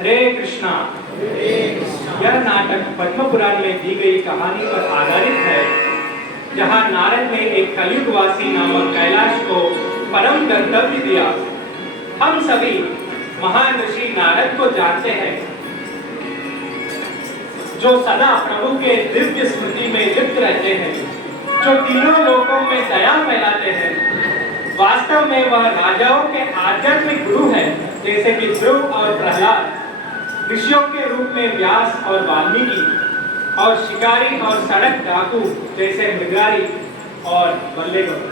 हरे कृष्णा। यह नाटक पद्म पुराण में दी गई कहानी पर आधारित है, जहां नारद ने एक कलयुगवासी नामक कैलाश को परम कर्तव्य दिया। हम सभी महान ऋषि नारद को जानते हैं, जो सदा प्रभु के दिव्य स्मृति में लिप्त रहते हैं, जो तीनों लोकों में दया फैलाते हैं। वास्तव में वह राजाओं के आध्यात्मिक गुरु हैं, जैसे कि ध्रुव और प्रहलाद, ऋषियों के रूप में व्यास और वाल्मीकि, और शिकारी और सड़क डाकू जैसे मृगारी और बल्लेगौर।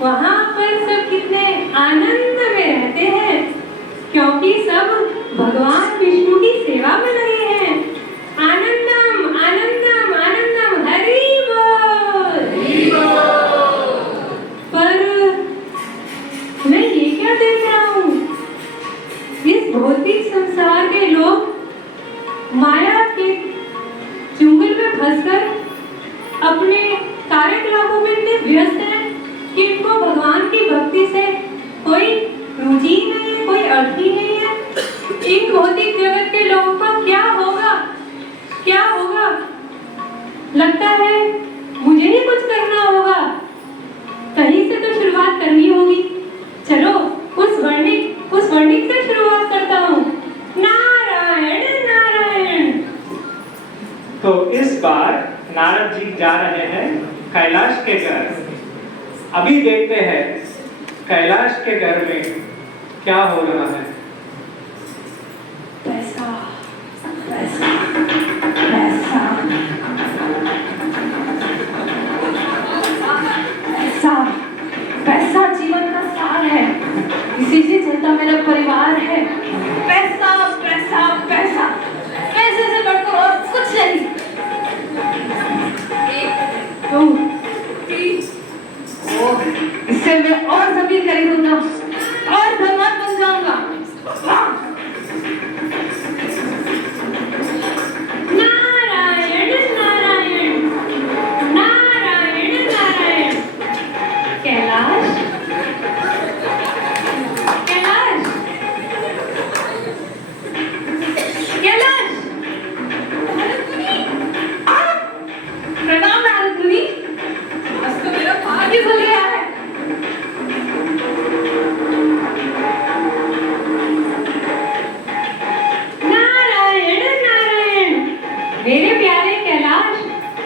वहाँ पर सब कितने आनंद में रहते हैं, क्योंकि सब भगवान विष्णु की सेवा में लगे हैं। आनंदम आनंदम आनंदम, हरि बोल। पर मैं ये क्या देख रहा हूँ, इस भौतिक संसार के लोग माया के चुंगल में फंसकर अपने कार्यकलापों में इतने व्यस्त हैं कि इनको भगवान की भक्ति से कोई रुचि नहीं है, कोई अर्थ ही नहीं है। इन भौतिक जगत के लोगों का क्या होगा, क्या होगा? लगता है मुझे ही कुछ करना होगा, कहीं से तो शुरुआत करनी होगी। चलो उस वर्णिक से शुरुआत करता हूँ। नारायण नारायण। तो इस बार नारद जी जा रहे हैं कैलाश के घर। अभी देखते हैं कैलाश के घर में क्या हो रहा है। पैसा पैसा पैसा पैसा पैसा जीवन का सार है, इसी से चलता मेरा परिवार है। पैसा पैसा पैसा, पैसे से बढ़कर और कुछ नहीं। इससे मैं और जमीन खरीदूंगा और धनवान बन जाऊंगा। नारायण नारायण नारायण नारायण। कैलाश कैलाश कैलाश। प्रणाम नारद मुनि, आज तो मेरा भाग्य खुल गया है। नारायण नारायण। मेरे प्यारे कैलाश,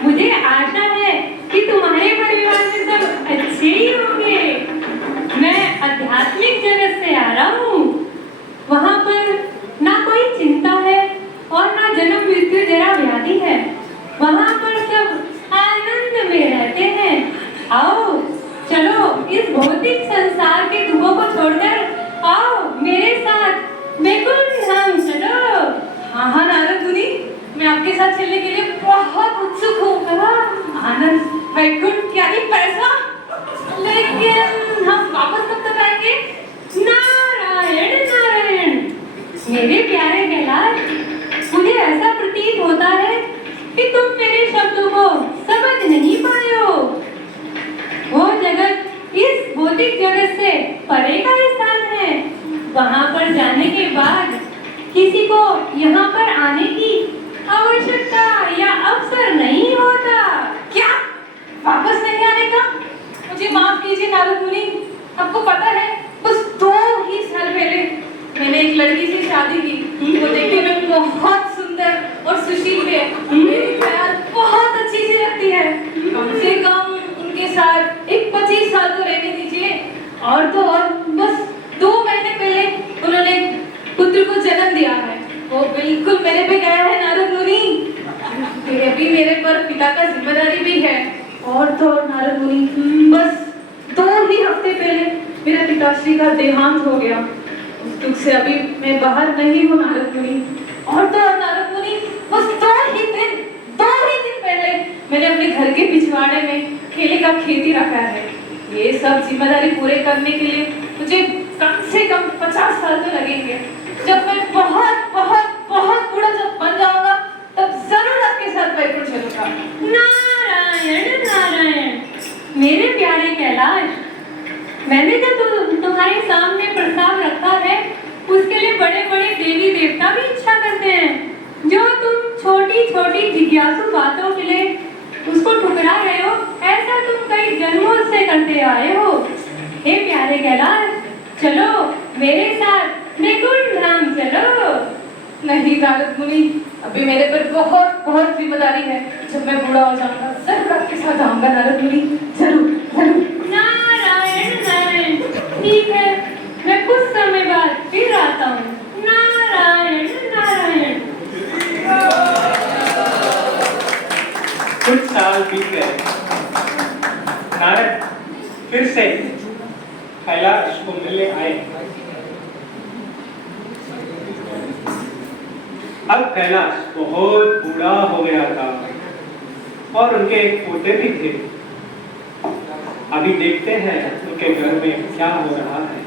मुझे आशा है कि तुम्हारे परिवार में सब अच्छे ही होंगे। मैं आध्यात्मिक जगत से आ रहा हूँ, वहाँ पर ना कोई चिंता है और ना जन्म मृत्यु जरा व्याधि है। वहाँ पर सब आनंद में रहते हैं। आओ चलो इस भौतिक संसार के दुखों को छोड़कर आओ मेरे साथ वैकुंठ धाम चलो। हाँ नारद मुनि, मैं आपके साथ चलने के लिए बहुत उत्सुक हूँ। आनंद, वैकुंठ यानी पैसा, लेकिन हम वापस कब तक आएंगे? नारायण नारायण। मेरे प्यारे कैलाश, मुझे ऐसा प्रतीत होता है कि तुम मेरे शब्दों को समझ नहीं पाए हो। वो जगत इस भौतिक जगत से परे का स्थान है। वहाँ पर जाने के बाद किसी को यहाँ पर आने की आवश्यकता या अवसर नहीं होता। क्या? वापस नहीं आने का? मुझे माफ कीजिए नारद मुनि, आपको पता है बस 2 ही साल पहले मैंने एक लड़की से शादी की। वो देखने में बहुत सुंदर और सुशील है, मेरे ख्याल बहुत अच्छी सी लगती है। कम से कम उनके साथ एक 25 साल तो रहने दीजिए। और तो और बस 2 महीने पहले उन्होंने पुत्र को जन्म दिया है। वो बिल्कुल मेरे पे गया है नारद मुनि। अभी मेरे पर पिता का जिम्मेदारी भी है। और तो नारद मुनि, बस 2 ही हफ्ते पहले मेरे पिताश्री का देहांत हो गया। इस दुख से अभी मैं बाहर नहीं हूँ नारद मुनि। और तो और नारद मुनि, बस 2 ही दिन पहले मैंने अपने घर के पिछवाड़े में केले का खेती रखा है। ये सब जिम्मेदारी पूरे करने के लिए मुझे कम से कम 50 साल तो लगेंगे। जब मैं बहुत बहुत बहुत बूढ़ा जब बन जाऊंगा तब जरूर आपके साथ वैकुंठ चलूंगा। नारायण नारायण, मेरे प्यारे कैलाश, मैंने जो तुम्हारे सामने प्रस्ताव रखा है उसके लिए बड़े बड़े देवी देवता भी इच्छा करते हैं। जो तुम छोटी छोटी जिज्ञासु बातों के लिए उसको ठुकरा रहे हो, ऐसा तुम कई जन्मों से करते आए हो। हे प्यारे कैलाश, चलो मेरे साथ वैकुंठ धाम चलो। नहीं नारद मुनि, अभी मेरे पर बहुत बहुत जिम्मेदारी है। जब मैं बूढ़ा हो जाऊंगा जरूर आपके साथ आऊंगा नारद मुनि, जरूर जरूर। नारायण नारायण, ठीक है, मैं कुछ समय बाद फिर आता हूँ। नारायण नारायण। कुछ साल बीत गए। नारद फिर से कैलाश को मिलने आए। अब कैलाश बहुत बूढ़ा हो गया था और उनके एक पोते भी थे। अभी देखते हैं उनके घर में क्या हो रहा है।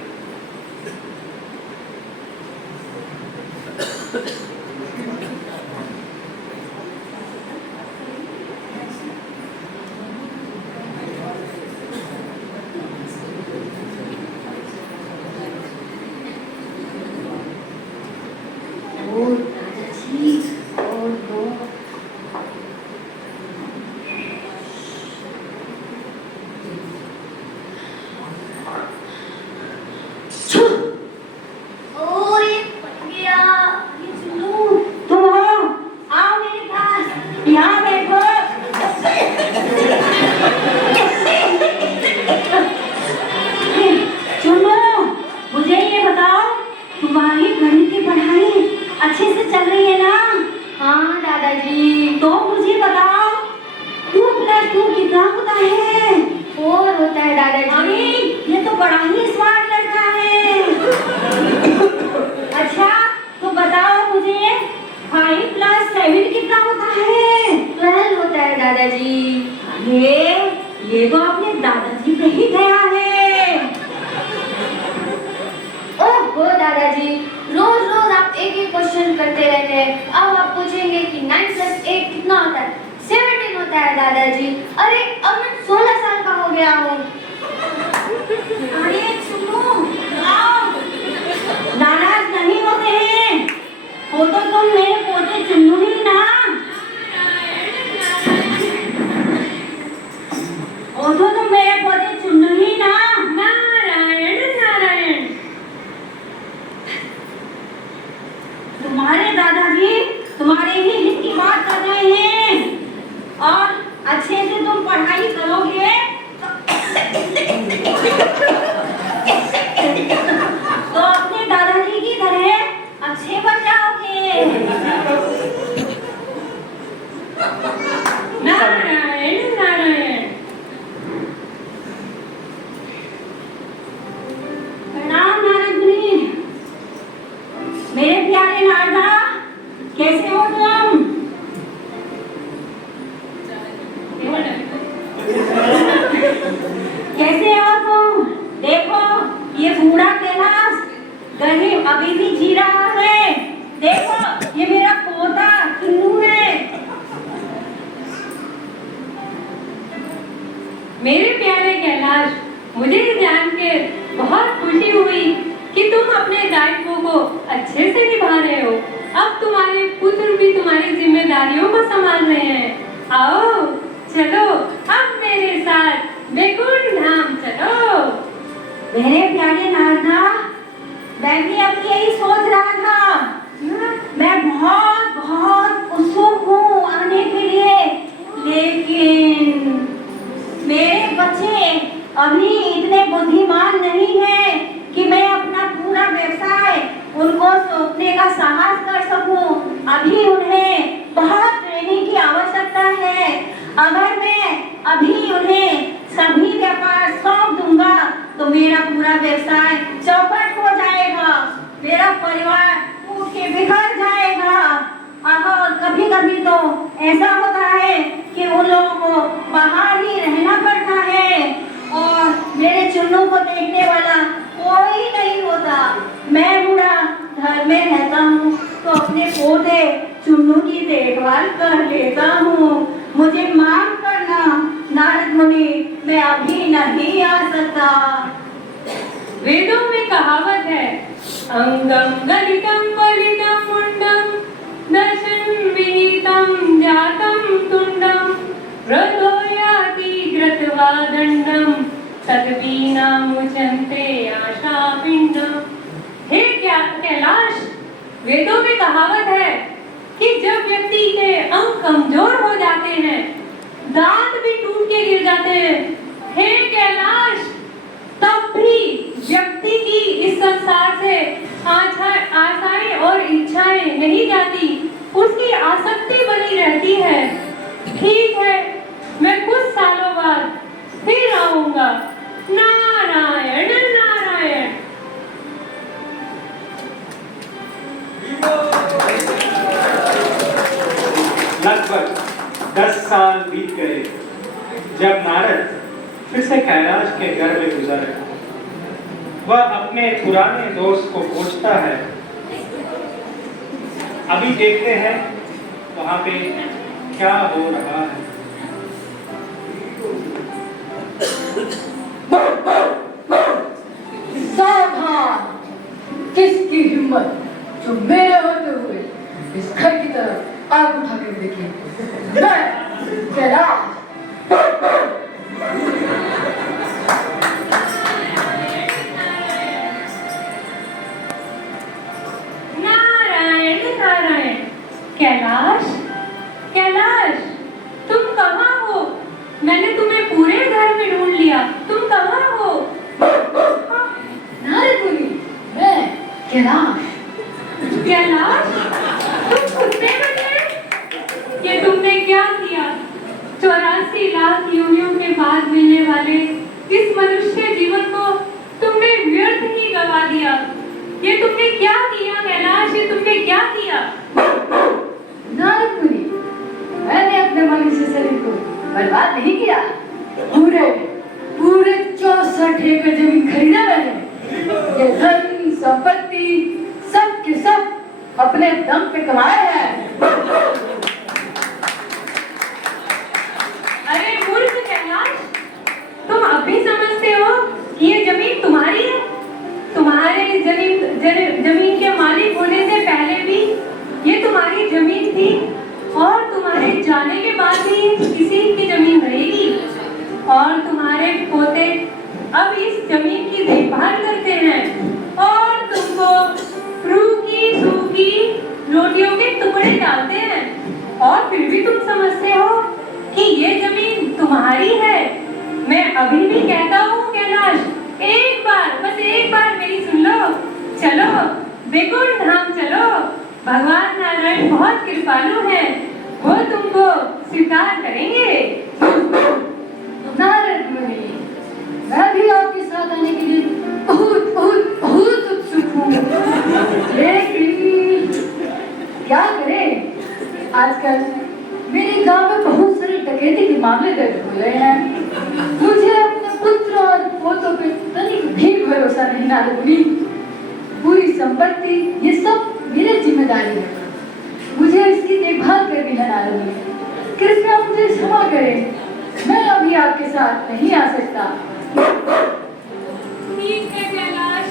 ये तो अपने दादाजी पे ही गया है। ओहो दादाजी, रोज रोज आप एक ही क्वेश्चन करते रहते हैं। अब आप पूछेंगे कि 9 + 1 कितना होता है? 17 होता है दादाजी। अरे अब मैं 16 साल का हो गया हूँ। अरे सुनो, आओ, नाराज नहीं होते हैं। वो तो तुम मेरे पोते चुन्नू ही ना। वो तो तुम मेरे पोते चुन्नू ही ना। नारायण नारायण। तुम्हारे दादाजी तुम्हारे ही हित की बात कर रहे हैं और अच्छे से तुम पढ़ाई करोगे तो अपने दादाजी की तरह अच्छे बन जाओगे। नारायण नारायण। प्रणाम नारद मुनि। मेरे प्यारे नारदा, कैसे हो तुम? कैसे हो तुम? देखो ये बूढ़ा कैलाश गरीब अभी भी जी रहा है। देखो ये मेरा पोता चुन्नू है। मेरे प्यारे कैलाश, मुझे जान के बहुत खुशी हुई कि तुम अपने दायित्वों को अच्छे से निभा रहे हो। अब तुम्हारे पुत्र भी तुम्हारी जिम्मेदारियों को संभाल रहे हैं। आओ चलो अब मेरे साथ वैकुंठ धाम चलो। मेरे प्यारे नारदा, मैं भी अब यही सोच रहा था। मैं बहुत बहुत उत्सुक हूँ आने के लिए, लेकिन मेरे बच्चे अभी इतने बुद्धिमान नहीं हैं कि मैं अपना पूरा व्यवसाय उनको सौंपने का साहस कर सकूं। अभी उन्हें बहुत ट्रेनिंग की आवश्यकता है। अगर मैं अभी उन्हें सभी व्यापार सौंप दूंगा तो मेरा पूरा व्यवसाय ऐसा होता है कि उन लोगों को बाहर ही रहना पड़ता है और मेरे चुन्नू को देखने वाला कोई नहीं होता। मैं बूढ़ा घर में रहता हूँ तो अपने पोते चुन्नू की देखभाल कर लेता हूँ। मुझे माफ करना नारद मुनि, मैं अभी नहीं आ सकता। वेदों में कहावत है, अंगम गलितम पलितम मुंडम दर्शन विहितम जातम तुंडम व्रतो याति कृत्वा दंडम तद्वीना मुचन्ते आशा पिंडम। हे कैलाश, वेदों में कहावत है कि जब व्यक्ति के अंग कमजोर हो जाते हैं, दांत भी टूट के गिर जाते हैं, हे कैलाश, तब भी व्यक्ति की इस संसार से आशाएं और इच्छाएं नहीं जाती, उसकी आसक्ति बनी रहती है। ठीक है, मैं कुछ सालों बाद फिर आऊंगा। नारायण नारायण। लगभग 10 साल बीत गए जब नारद फिर से कैलाश के घर में गुजरे। वह अपने पुराने दोस्त को पूछता है। अभी देखते हैं वहां पे क्या हो रहा है। सावधान! किसकी हिम्मत जो मेरे होते हुए इस घर की तरफ आग उठा कर देखिए। मैं कैलाश। नारायण नारायण। कैलाश, कैलाश, तुम कहाँ हो? मैंने तुम्हें पूरे घर में ढूंढ लिया, तुम कहाँ हो? नारद मुनि, मैं कैलाश। कैलाश, तुम कुत्ते बने? ये तुमने क्या किया? 84 लाख योनियों के बाद मिलने वाले इस मनुष्य जीवन को तुमने व्यर्थ ही गवा दिया। ये तुमने क्या किया कैलाश? ये तुमने क्या किया? नारद मुनि, मैंने अपने मनुष्य शरीर को बर्बाद नहीं किया। पूरे 64 एकड़ जमीन खरीदा मैंने। ये धन संपत्ति सब के सब अपने दम पे कमाए हैं। अरे मूर्ख कैलाश, तुम अभी समझते हो कि ये जमीन तुम्हारी है? तुम्हारे जमीन के मालिक होने से पहले भी ये तुम्हारी जमीन थी और तुम्हारे जाने के बाद भी इसी की जमीन रहेगी। और तुम्हारे पोते अब इस जमीन की देखभाल करते हैं और तुमको रूखी सूखी रोटियों के टुकड़े डालते हैं और फिर भी तुम समझते हो कि ये जमीन तुम्हारी है। मैं अभी भी कहता हूँ कैलाश, एक बार, बस एक बार मेरी सुन लो। चलो वैकुंठ धाम चलो, भगवान नारायण बहुत कृपालु हैं, वो तुमको स्वीकार करेंगे। नारद मुनि, मैं भी आपके साथ आने के लिए बहुत बहुत बहुत उत्सुक हूँ। लेकिन क्या करें, आजकल मेरे गांव में बहुत सारे डकैती के मामले दर्ज हो रहे हैं। मुझे अपने पुत्र और पोतों पे तनिक भी भरोसा नहीं नारद मुनि। पूरी संपत्ति ये सब मेरी जिम्मेदारी है, मुझे इसकी देखभाल करनी है नारद मुनि। कृपया मुझे क्षमा करें, मैं अभी आपके साथ नहीं आ सकता। ठीक है कैलाश,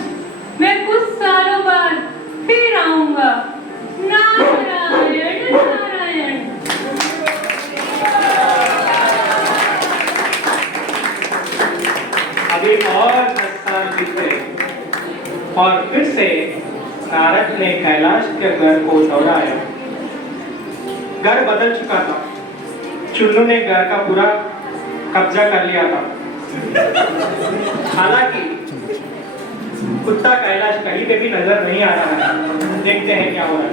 मैं कुछ सालों बाद फिर आऊंगा। नारायण नारायण। अभी और 10 साल बीते और फिर से नारद ने कैलाश के घर को दौड़ाया। घर बदल चुका था। चुन्नू ने घर का पूरा कब्जा कर लिया था। हालांकि कुत्ता कैलाश कहीं पे भी नजर नहीं आ रहा है। देखते हैं क्या हो रहा है।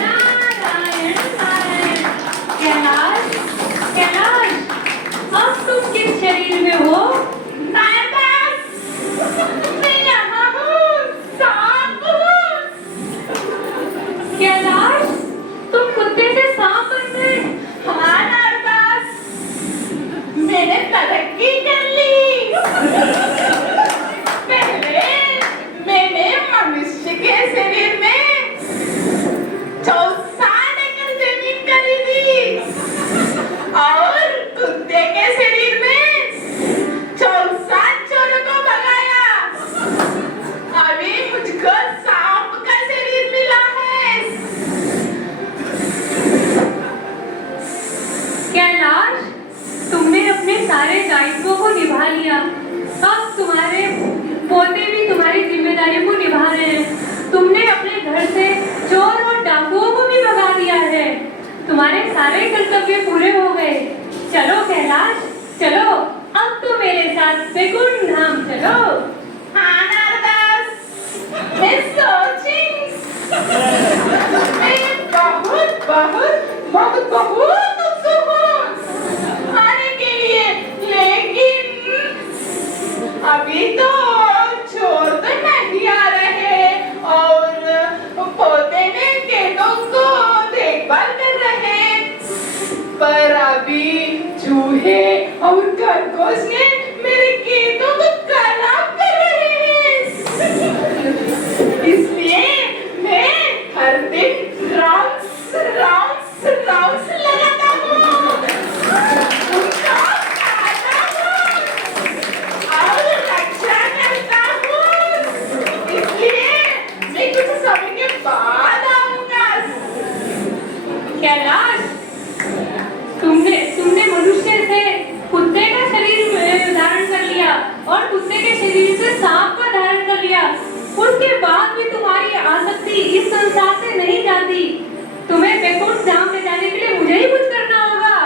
नारायण नारायण। कैलाश, कैलाश, अब तुम किस शरीर में हो? मैं यहाँ कैलाश, तुमने अपने सारे दायित्वों को निभा लिया। अब तुम्हारे पोते भी तुम्हारी जिम्मेदारी को निभा रहे हैं। तुमने अपने घर से चोर और डाकुओं को भी भगा दिया है। तुम्हारे सारे कर्तव्य पूरे हो गए। चलो कैलाश, चलो अब तो मेरे साथ बैकुंठ धाम चलो। हाँ नारदास, मैं सोचिंग मैं बहुत बहुत बहुत बहुत उत्सुक हूँ आने के लिए, लेकिन अभी तो चोर तो नहीं आ रहे और पोते ने केटों को देखभाल कर रहे, पर अभी चूहे और खरगोश ने मेरे केटों को खराब कर रहे हैं। इसलिए मैं हर दिन राउंड्स राउंड्स राउंड्स लगाता हूँ, उनका खाता हूँ और रक्षा करता हूँ। इसलिए मैं कुछ समय के बाद आऊंगा। कैलाश, तुमने मनुष्य से कुत्ते का शरीर धारण कर लिया और कुत्ते के शरीर से सांप का धारण कर लिया। उसके बाद भी तुम्हारी आसक्ति इस संसार से नहीं जाती। तुम्हें बैकुंठ धाम ले जाने के लिए मुझे ही कुछ करना होगा।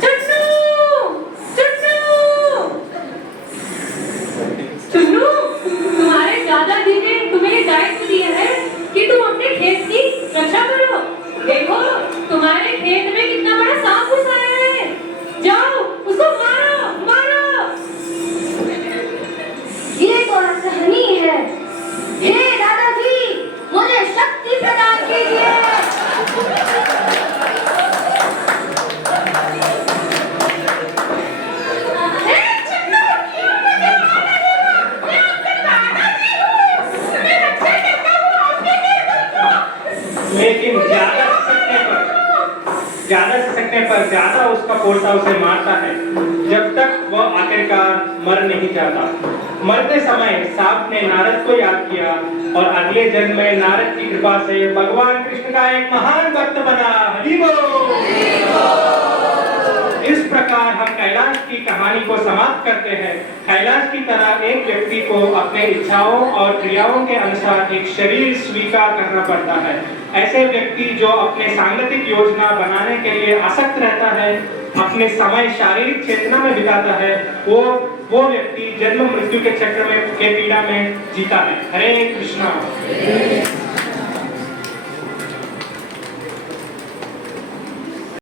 चुन्नू, चुन्नू, चुन्नू, तुम्हारे दादाजी ने तुम्हें दायित्व दिया है कि तुम अपने खेत की रक्षा करो। देखो तुम्हारे खेत में कितना बड़ा सांप घुस आया है। जाओ उसको मारो, मारो। ये तो असहनीय है। हे दादाजी, मुझे शक्ति प्रदान कीजिए। लेकिन ज्यादा सिसकने पर ज्यादा उसका पोता उसे मारता है, जब तक वह आखिरकार मर नहीं जाता। मरते समय सांप ने नारद को याद किया और अगले जन्म में नारद की कृपा से भगवान कृष्ण का एक महान भक्त बना। हरि बोल। इस प्रकार हम कैलाश की कहानी को समाप्त करते हैं। कैलाश की तरह एक व्यक्ति को अपने इच्छाओं और क्रियाओं के अनुसार एक शरीर स्वीकार करना पड़ता है। ऐसे व्यक्ति जो अपने सांगतिक योजना बनाने के लिए आसक्त रहता है, अपने समय शारीरिक चेतना में बिताता है, वो व्यक्ति जन्म मृत्यु के चक्र में के पीड़ा में जीता है। हरे कृष्णा।